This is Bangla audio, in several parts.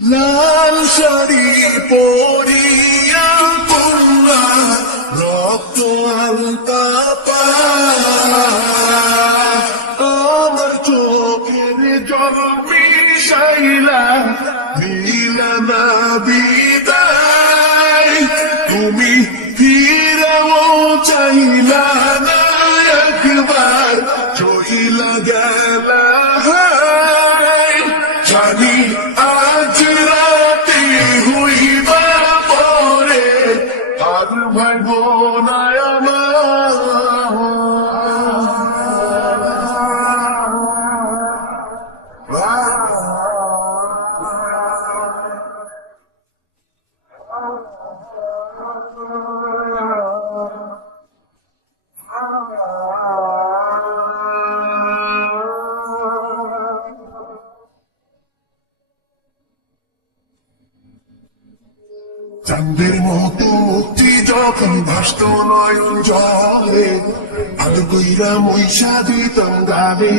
লাল শাড়ি পরিয়া কন্যা রক্ত আলতা আমার চোখের জল মিশাইলা দিলা না বিদায় তুমি ফিরেও চাইলা না একবার চইলা গেলা জানি আজ রাতে হইবা পরে আর ভাইব না চাঁদের মতো মুক্তি যখন ভাসত নয়ন জলে আদর কইরা মইসা দিতাম গাবে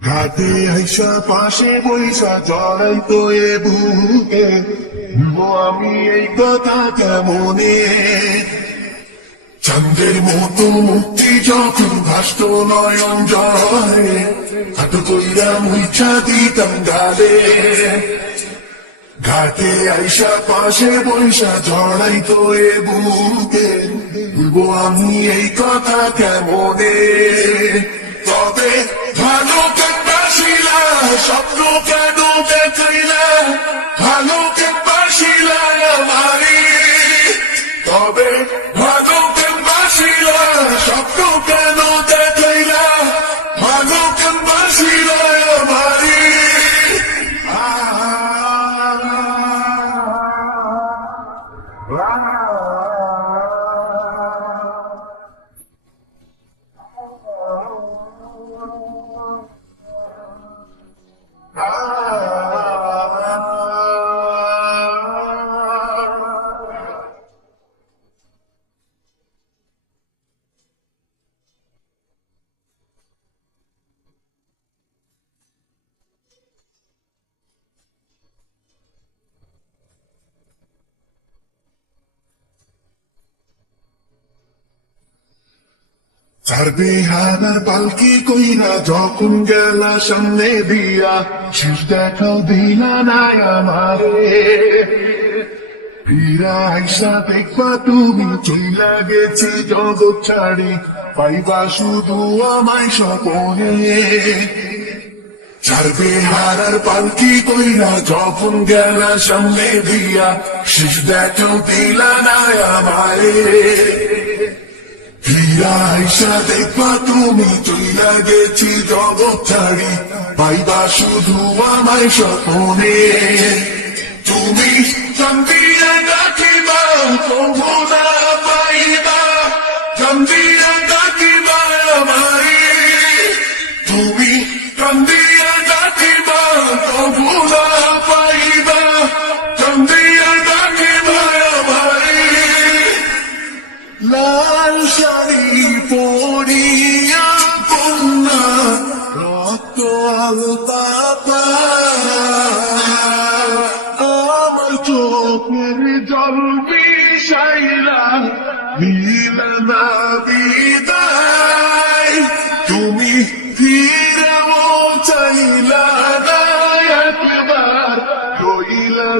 ঘাটে আইসা পাশে বইসা জড়াইতো এ বুকে আমি এই কথা কেমনে চাঁদের মতো মুক্তি যখন ভাসত নয়ন জলে আদর কইরা মইসা দিতাম গাবে ঘাটে আইসা পাশে বৈশা জড়াই তো এ বুকে বলবো আমি এই কথা কেমনে তবে ভালো কেপাসিলা স্বপ্ন কেন দেখাইলা ভালো কেপাসিলা আমারে তবে ভালো কেপাসিলা স্বপ্ন কেন দেখাইলা ভালো কেপাসিলা আমারে ছাড়বে হানার পালকি কইরা যখন গেলা সামনে দিয়া শেষ দেখাও দিলা না আমারে ফিরা আইসা দেখবা তুমি চইলা গেছি জগৎ ছাড়ি পাইবা শুধু আমায় স্বপনে ছাড়বে হারার পালকি কইরা যখন গেলা সামনে দিয়া শেষ দেখাও দিলা না আমারে ফিরা আইসা দেখবা তুমি চইলা গেছি জগৎ ছাড়ি পাইবা শুধু আমায় স্বপনে তুমি চন্দিয়া ডাকিবা তবু না পাইবা চন্দিয়া ডাকিবা আমারে তুমি চন্দিয়া ডাকিবা তবু না পাইবা চন্দিয়া ডাকিবা আমারে লাল শাড়ি পরিয়া কন্যা রক্ত আলতা আমার চোখের জল বিষাইলা নীলা না বিদায় তুমি ফিরেও চাইলা না একবার রইলা